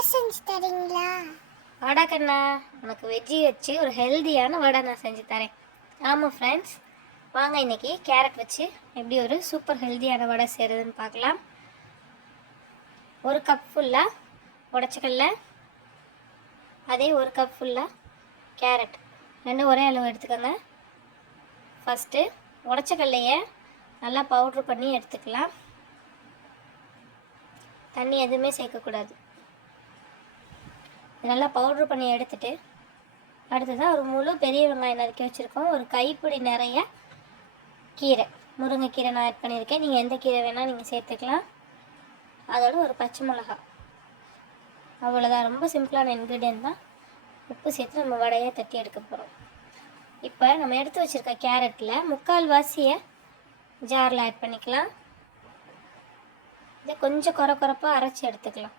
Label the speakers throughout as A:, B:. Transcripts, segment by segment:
A: வடை செஞ்சு தரீங்களா
B: வடை கண்ணா உனக்கு வெஜ்ஜி வச்சு ஒரு ஹெல்தியான வடை நான் செஞ்சு தரேன். ஆமாம் ஃப்ரெண்ட்ஸ் வாங்க இன்னைக்கு கேரட் வச்சு எப்படி ஒரு சூப்பர் ஹெல்தியான வடை செய்கிறதுன்னு பார்க்கலாம். ஒரு கப் ஃபுல்லாக உடச்சக்கல்ல அதே ஒரு கப் ஃபுல்லாக கேரட் ரெண்டும் ஒரே அளவு எடுத்துக்கோங்க. ஃபஸ்ட்டு உடச்சக்கல்லையை நல்லா பவுட்ரு பண்ணி எடுத்துக்கலாம். தண்ணி எதுவுமே சேர்க்கக்கூடாது. நல்லா பவுட்ரு பண்ணி எடுத்துட்டு அடுத்ததாக ஒரு முழு பெரிய வெங்காயம் நறுக்கி வச்சுருக்கோம். ஒரு கைப்பிடி நிறைய கீரை. முருங்கைக்கீரை நான் ஆட் பண்ணியிருக்கேன். நீங்கள் எந்த கீரை வேணால் நீங்கள் சேர்த்துக்கலாம். அதோட ஒரு பச்சை மிளகா. அவ்வளோதான் ரொம்ப சிம்பிளான இன்க்ரீடியன்ட் தான். உப்பு சேர்த்து நம்ம வடையை தட்டி எடுக்க போகிறோம் இப்போ நம்ம எடுத்து வச்சுருக்க கேரட்டில் முக்கால் வாசியை ஜாரில் ஆட் பண்ணிக்கலாம். இதை கொஞ்சம் குறை குறைப்பாக அரைச்சி எடுத்துக்கலாம்.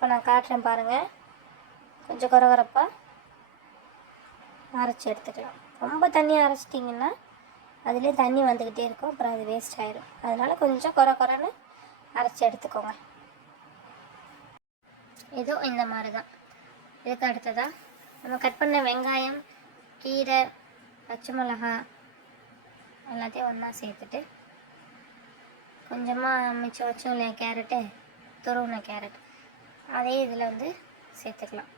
B: இப்போ நான் காட்டுறேன் பாருங்கள் கொஞ்சம் குறகுறப்பாக அரைச்சி எடுத்துக்கலாம். ரொம்ப தண்ணி அரைச்சிட்டிங்கன்னா அதுலேயே தண்ணி வந்துக்கிட்டே இருக்கும். அப்புறம் அது வேஸ்ட் ஆயிடும் அதனால் கொஞ்சம் குறை குறைன்னு அரைச்சி எடுத்துக்கோங்க. ஏதோ இந்த மாதிரி தான் இதுக்கு அடுத்ததாக நம்ம கட் பண்ண வெங்காயம் கீரை பச்சை மிளகாய் எல்லாத்தையும் ஒன்றா சேர்த்துட்டு கொஞ்சமாக மிச்சம் வச்சோம் இல்லையா கேரட்டு துருவின கேரட் அதே இதில் வந்து சேர்த்துக்கலாம்.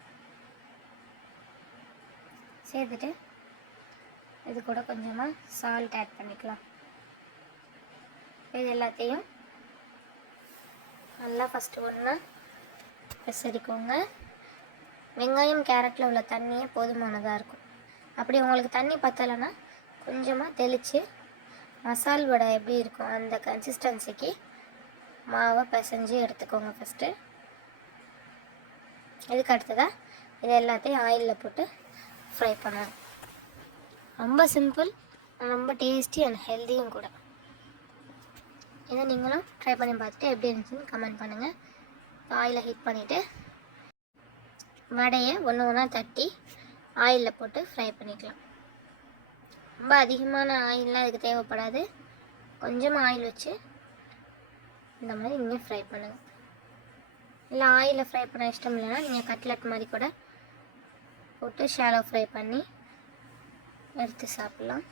B: சேர்த்துட்டு இது கூட கொஞ்சமாக சால்ட் ஆட் பண்ணிக்கலாம். இது எல்லாத்தையும் நல்லா ஃபஸ்ட்டு ஒன்றா பெசரிக்கோங்க. வெங்காயம் கேரட்டில் உள்ள தண்ணியே போதுமானதாக இருக்கும். அப்படி உங்களுக்கு தண்ணி பத்தலைன்னா கொஞ்சமாக தெளித்து மசால் வடை எப்படி இருக்கும் அந்த கன்சிஸ்டன்சிக்கு மாவை பிசைஞ்சு எடுத்துக்கோங்க ஃபஸ்ட்டு இதுக்கு அடுத்ததாக இது எல்லாத்தையும் ஆயிலில் போட்டு ஃப்ரை பண்ணணும் ரொம்ப சிம்பிள் ரொம்ப டேஸ்டி அண்ட் ஹெல்த்தியும் கூட. இதை நீங்களும் ட்ரை பண்ணி பார்த்துட்டு எப்படி இருந்துச்சுன்னு கமெண்ட் பண்ணுங்கள் ஆயிலை ஹீட் பண்ணிவிட்டு வடையை ஒன்று ஒன்றா தட்டி ஆயிலில் போட்டு ஃப்ரை பண்ணிக்கலாம். ரொம்ப அதிகமான ஆயிலெலாம் இதுக்கு தேவைப்படாது. கொஞ்சமாக ஆயில் வச்சு இந்த மாதிரி நீங்கள் ஃப்ரை பண்ணுங்கள் இல்லை ஆயிலில் ஃப்ரை பண்ண இஷ்டம் இல்லைன்னா நீங்கள் கட்லெட் மாதிரி கூட போட்டு ஷாலோ ஃப்ரை பண்ணி எடுத்து சாப்பிட்லாம்.